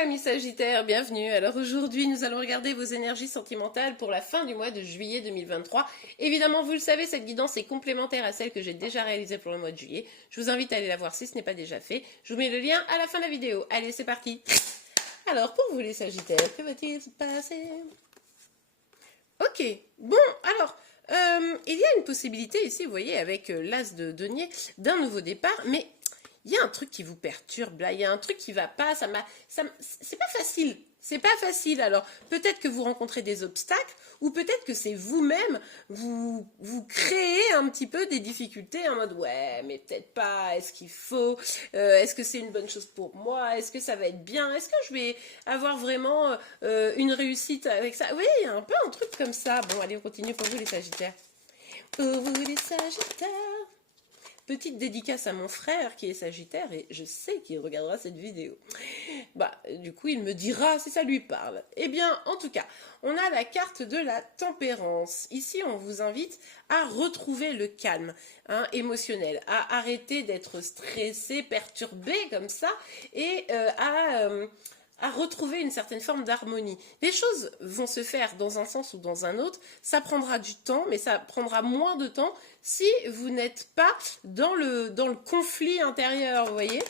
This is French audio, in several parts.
amis Sagittaires, bienvenue. Alors aujourd'hui, nous allons regarder vos énergies sentimentales pour la fin du mois de juillet 2023. Évidemment, vous le savez, cette guidance est complémentaire à celle que j'ai déjà réalisée pour le mois de juillet. Je vous invite à aller la voir si ce n'est pas déjà fait. Je vous mets le lien à la fin de la vidéo. Allez, c'est parti. Alors, pour vous les Sagittaires, que va-t-il se passer? Ok, bon, alors... il y a une possibilité ici, vous voyez, avec l'as de denier, d'un nouveau départ, mais il y a un truc qui vous perturbe, là, il y a un truc qui va pas, c'est pas facile, c'est pas facile, alors peut-être que vous rencontrez des obstacles, ou peut-être que c'est vous-même, vous créez un petit peu des difficultés en mode, ouais, mais peut-être pas, est-ce qu'il faut, est-ce que c'est une bonne chose pour moi, est-ce que ça va être bien, est-ce que je vais avoir vraiment une réussite avec ça, oui, il y a un peu un truc comme ça, bon, allez, on continue pour vous les Sagittaires. Pour vous les Sagittaires. Petite dédicace à mon frère qui est Sagittaire et je sais qu'il regardera cette vidéo. Bah, du coup, il me dira si ça lui parle. Eh bien, en tout cas, on a la carte de la tempérance. Ici, on vous invite à retrouver le calme émotionnel, à arrêter d'être stressé, perturbé comme ça et à retrouver une certaine forme d'harmonie. Les choses vont se faire dans un sens ou dans un autre, ça prendra du temps, mais ça prendra moins de temps si vous n'êtes pas dans le conflit intérieur, vous voyez,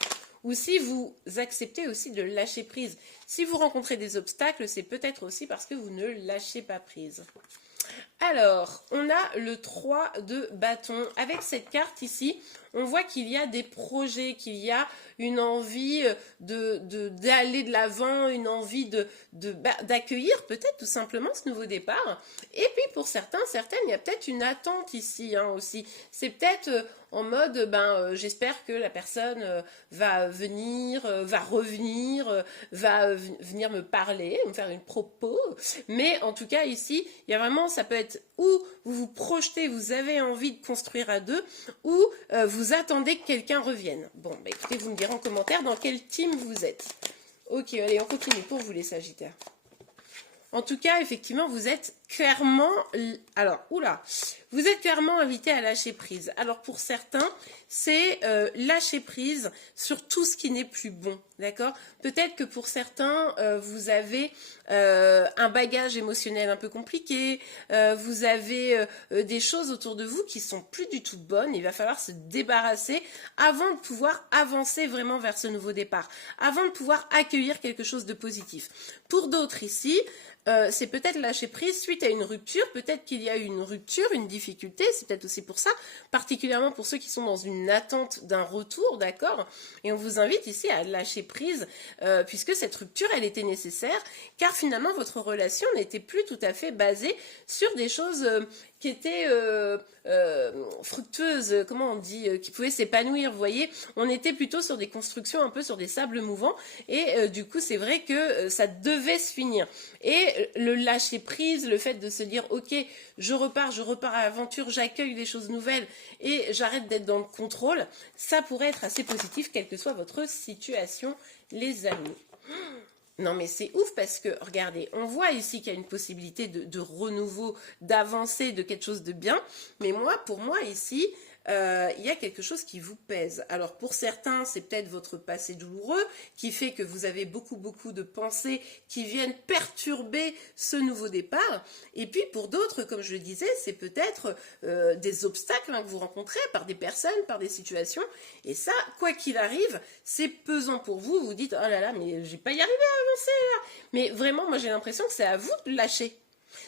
ou si vous acceptez aussi de lâcher prise. Si vous rencontrez des obstacles, c'est peut-être aussi parce que vous ne lâchez pas prise. Alors, on a le 3 de bâton. Avec cette carte ici, on voit qu'il y a des projets, qu'il y a une envie d'aller de l'avant, une envie d'accueillir peut-être tout simplement ce nouveau départ. Et puis pour certaines, il y a peut-être une attente ici aussi. C'est peut-être en mode, j'espère que la personne va venir, va revenir, va venir me parler, me faire une propos. Mais en tout cas ici, il y a vraiment, ça peut être où vous vous projetez, vous avez envie de construire à deux, ou vous attendez que quelqu'un revienne. Bon, écoutez, vous me direz en commentaire dans quel team vous êtes. Ok, allez, on continue pour vous les Sagittaires. En tout cas, effectivement, vous êtes clairement... Alors, vous êtes clairement invité à lâcher prise. Alors, pour certains, c'est lâcher prise sur tout ce qui n'est plus bon, d'accord? Peut-être que pour certains, vous avez un bagage émotionnel un peu compliqué, vous avez des choses autour de vous qui sont plus du tout bonnes. Il va falloir se débarrasser avant de pouvoir avancer vraiment vers ce nouveau départ, avant de pouvoir accueillir quelque chose de positif. Pour d'autres ici... c'est peut-être lâcher prise suite à une rupture, peut-être qu'il y a eu une rupture, une difficulté, c'est peut-être aussi pour ça, particulièrement pour ceux qui sont dans une attente d'un retour, d'accord? Et on vous invite ici à lâcher prise, puisque cette rupture, elle était nécessaire, car finalement, votre relation n'était plus tout à fait basée sur des choses qui étaient fructueuses, comment on dit, qui pouvaient s'épanouir, vous voyez? On était plutôt sur des constructions, un peu sur des sables mouvants, et du coup, c'est vrai que ça devait se finir. Et le lâcher prise, le fait de se dire ok, je repars à l'aventure, j'accueille des choses nouvelles et j'arrête d'être dans le contrôle, ça pourrait être assez positif quelle que soit votre situation, les amis. Non mais c'est ouf parce que, regardez, on voit ici qu'il y a une possibilité de renouveau, d'avancer, de quelque chose de bien, mais pour moi ici, il y a quelque chose qui vous pèse. Alors pour certains, c'est peut-être votre passé douloureux qui fait que vous avez beaucoup de pensées qui viennent perturber ce nouveau départ. Et puis pour d'autres, comme je le disais, c'est peut-être des obstacles que vous rencontrez par des personnes, par des situations. Et ça, quoi qu'il arrive, c'est pesant pour vous. Vous dites, oh là là, mais je vais pas y arriver à avancer là. Mais vraiment, moi j'ai l'impression que c'est à vous de lâcher.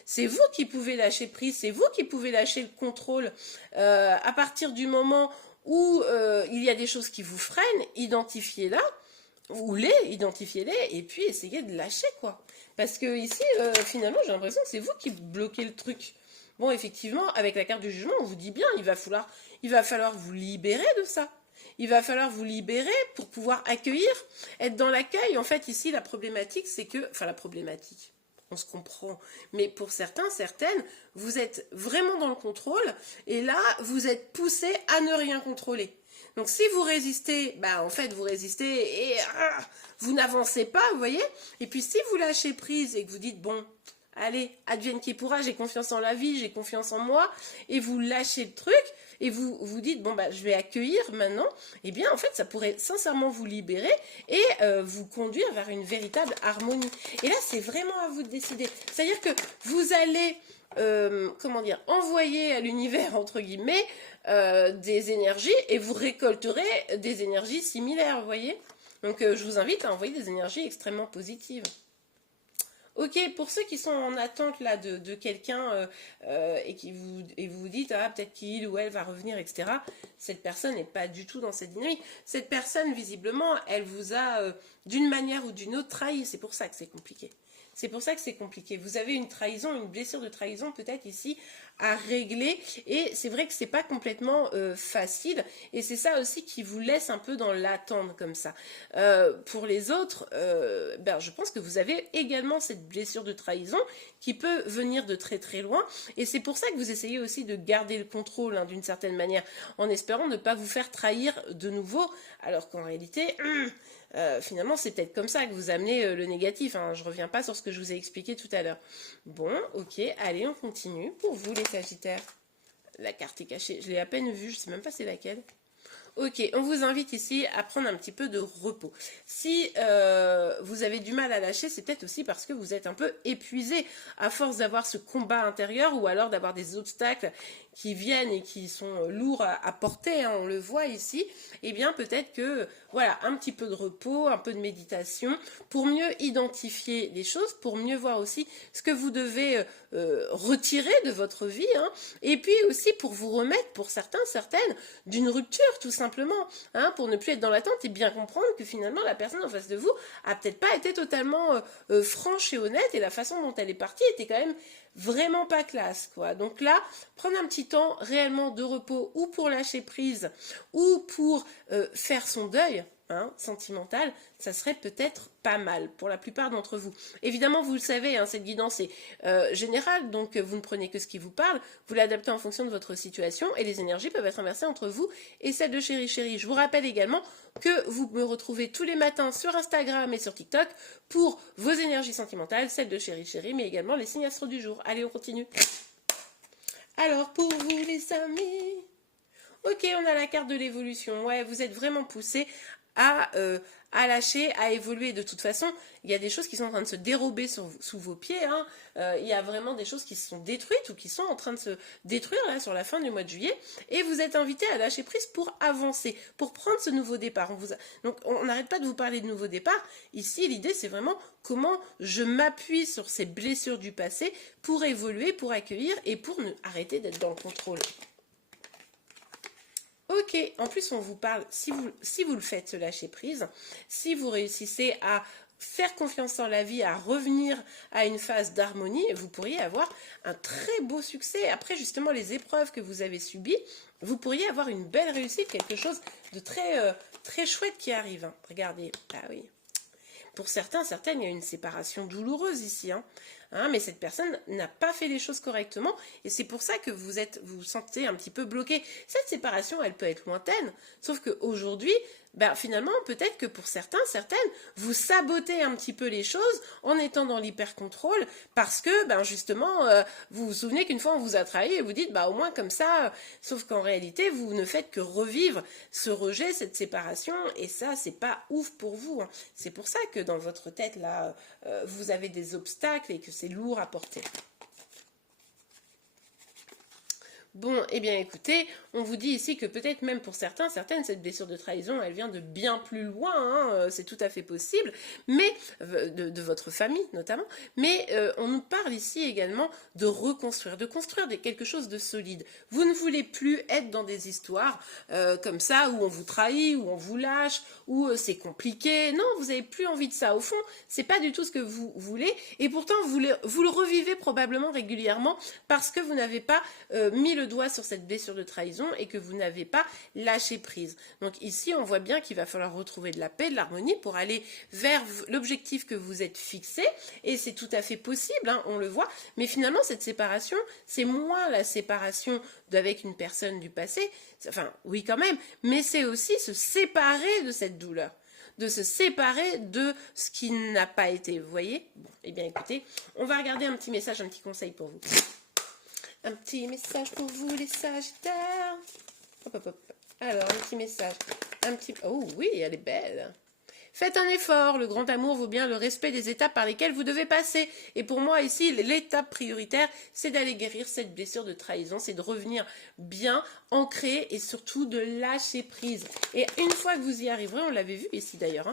C'est vous qui pouvez lâcher prise, c'est vous qui pouvez lâcher le contrôle à partir du moment où il y a des choses qui vous freinent, identifiez-les, et puis essayez de lâcher quoi. Parce que ici, finalement, j'ai l'impression que c'est vous qui bloquez le truc. Bon, effectivement, avec la carte du jugement, on vous dit bien, il va falloir vous libérer de ça. Il va falloir vous libérer pour pouvoir accueillir, être dans l'accueil. En fait, ici, la problématique, c'est que... Enfin, la problématique... On se comprend, mais pour certains, certaines, vous êtes vraiment dans le contrôle et là, vous êtes poussé à ne rien contrôler. Donc si vous résistez, en fait, vous résistez et vous n'avancez pas, vous voyez. Et puis si vous lâchez prise et que vous dites, bon, allez, advienne qui pourra, j'ai confiance en la vie, j'ai confiance en moi, et vous lâchez le truc, et vous vous dites, bon, bah, je vais accueillir maintenant, eh bien, en fait, ça pourrait sincèrement vous libérer et vous conduire vers une véritable harmonie. Et là, c'est vraiment à vous de décider. C'est-à-dire que vous allez, comment dire, envoyer à l'univers, entre guillemets, des énergies et vous récolterez des énergies similaires, vous voyez. Donc, je vous invite à envoyer des énergies extrêmement positives. Ok, pour ceux qui sont en attente là de quelqu'un et vous dites ah peut-être qu'il ou elle va revenir, etc. Cette personne n'est pas du tout dans cette dynamique. Cette personne visiblement elle vous a d'une manière ou d'une autre trahi. C'est pour ça que c'est compliqué. C'est pour ça que c'est compliqué. Vous avez une trahison, une blessure de trahison peut-être ici à régler. Et c'est vrai que c'est pas complètement facile. Et c'est ça aussi qui vous laisse un peu dans l'attente comme ça. Pour les autres, ben, je pense que vous avez également cette blessure de trahison qui peut venir de très très loin. Et c'est pour ça que vous essayez aussi de garder le contrôle hein, d'une certaine manière, en espérant ne pas vous faire trahir de nouveau. Alors qu'en réalité... finalement, c'est peut-être comme ça que vous amenez le négatif. Hein. Je ne reviens pas sur ce que je vous ai expliqué tout à l'heure. Bon, ok, allez, on continue. Pour vous, les Sagittaires, la carte est cachée. Je l'ai à peine vue, je ne sais même pas c'est laquelle. Ok, on vous invite ici à prendre un petit peu de repos. Si vous avez du mal à lâcher, c'est peut-être aussi parce que vous êtes un peu épuisé à force d'avoir ce combat intérieur ou alors d'avoir des obstacles qui viennent et qui sont lourds à porter, hein, on le voit ici. Eh bien, peut-être que, voilà, un petit peu de repos, un peu de méditation pour mieux identifier les choses, pour mieux voir aussi ce que vous devez retirer de votre vie, hein, et puis aussi pour vous remettre, pour certains, certaines, d'une rupture, tout simplement, hein, pour ne plus être dans l'attente et bien comprendre que finalement la personne en face de vous a peut-être pas été totalement franche et honnête et la façon dont elle est partie était quand même vraiment pas classe, quoi. Donc là, prendre un petit temps réellement de repos ou pour lâcher prise ou pour faire son deuil, hein, sentimental, ça serait peut-être pas mal pour la plupart d'entre vous. Évidemment, vous le savez, hein, cette guidance est générale, donc vous ne prenez que ce qui vous parle, vous l'adaptez en fonction de votre situation et les énergies peuvent être inversées entre vous et celle de Chéri Chéri. Je vous rappelle également que vous me retrouvez tous les matins sur Instagram et sur TikTok pour vos énergies sentimentales, celles de Chéri Chéri, mais également les signes astro du jour. Allez, on continue. Alors, pour vous les amis... Ok, on a la carte de l'évolution. Ouais, vous êtes vraiment poussé à lâcher, à évoluer. De toute façon, il y a des choses qui sont en train de se dérober sous vos pieds. Hein. Il y a vraiment des choses qui se sont détruites ou qui sont en train de se détruire là, sur la fin du mois de juillet. Et vous êtes invité à lâcher prise pour avancer, pour prendre ce nouveau départ. Donc, on n'arrête pas de vous parler de nouveau départ. Ici, l'idée, c'est vraiment comment je m'appuie sur ces blessures du passé pour évoluer, pour accueillir et pour arrêter d'être dans le contrôle. Ok, en plus on vous parle, si vous le faites, ce lâcher prise, si vous réussissez à faire confiance en la vie, à revenir à une phase d'harmonie, vous pourriez avoir un très beau succès. Après justement les épreuves que vous avez subies, vous pourriez avoir une belle réussite, quelque chose de très, très chouette qui arrive. Hein. Regardez, ah oui. Pour certains, certaines, il y a une séparation douloureuse ici, hein. Hein, mais cette personne n'a pas fait les choses correctement et c'est pour ça que vous vous sentez un petit peu bloqué. Cette séparation, elle peut être lointaine, sauf qu'aujourd'hui, ben, finalement, peut-être que pour certains, certaines, vous sabotez un petit peu les choses en étant dans l'hyper-contrôle parce que, ben, justement, vous vous souvenez qu'une fois on vous a trahi et vous dites, bah, au moins comme ça, sauf qu'en réalité, vous ne faites que revivre ce rejet, cette séparation et ça, c'est pas ouf pour vous. Hein. C'est pour ça que dans votre tête, là, vous avez des obstacles et que c'est lourd à porter. Bon, eh bien écoutez, on vous dit ici que peut-être même pour certains, certaines, cette blessure de trahison, elle vient de bien plus loin, hein, c'est tout à fait possible, mais de votre famille notamment, mais on nous parle ici également de reconstruire, de construire quelque chose de solide. Vous ne voulez plus être dans des histoires comme ça, où on vous trahit, où on vous lâche, où c'est compliqué. Non, vous n'avez plus envie de ça. Au fond, c'est pas du tout ce que vous voulez, et pourtant vous le revivez probablement régulièrement parce que vous n'avez pas mis le doigt sur cette blessure de trahison et que vous n'avez pas lâché prise. Donc ici, on voit bien qu'il va falloir retrouver de la paix, de l'harmonie pour aller vers l'objectif que vous êtes fixé et c'est tout à fait possible, hein, on le voit. Mais finalement, cette séparation, c'est moins la séparation avec une personne du passé, enfin oui quand même, mais c'est aussi se séparer de cette douleur, de se séparer de ce qui n'a pas été, vous voyez. Bon, eh bien écoutez, on va regarder un petit message, un petit conseil pour vous. Un petit message pour vous les Sagittaires. Hop, hop, hop. Alors, un petit message. Oh oui, elle est belle. Faites un effort, le grand amour vaut bien le respect des étapes par lesquelles vous devez passer. Et pour moi ici, l'étape prioritaire, c'est d'aller guérir cette blessure de trahison, c'est de revenir bien ancré et surtout de lâcher prise. Et une fois que vous y arriverez, on l'avait vu ici d'ailleurs,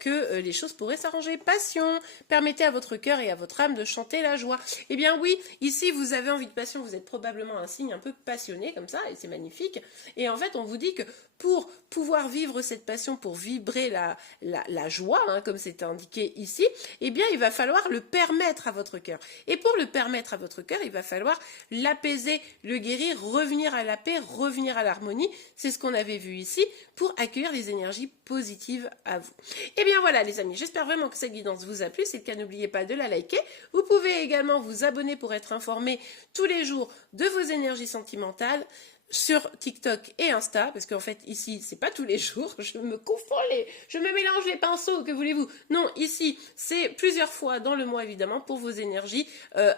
que les choses pourraient s'arranger. Passion, permettez à votre cœur et à votre âme de chanter la joie. Eh bien oui, ici vous avez envie de passion, vous êtes probablement un signe un peu passionné comme ça, et c'est magnifique. Et en fait, on vous dit que pour pouvoir vivre cette passion, pour vibrer la joie, comme c'est indiqué ici, eh bien, il va falloir le permettre à votre cœur. Et pour le permettre à votre cœur, il va falloir l'apaiser, le guérir, revenir à la paix, revenir à l'harmonie. C'est ce qu'on avait vu ici pour accueillir les énergies positives à vous. Eh bien voilà les amis, j'espère vraiment que cette guidance vous a plu. C'est le cas, n'oubliez pas de la liker. Vous pouvez également vous abonner pour être informé tous les jours de vos énergies sentimentales sur TikTok et Insta, parce qu'en fait ici c'est pas tous les jours, je me mélange les pinceaux, que voulez-vous. Non, ici c'est plusieurs fois dans le mois évidemment pour vos énergies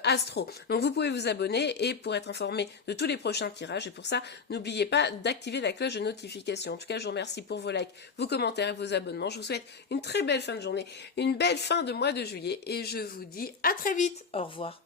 astro. Donc vous pouvez vous abonner et pour être informé de tous les prochains tirages, et pour ça n'oubliez pas d'activer la cloche de notification. En tout cas je vous remercie pour vos likes, vos commentaires et vos abonnements. Je vous souhaite une très belle fin de journée, une belle fin de mois de juillet et je vous dis à très vite. Au revoir.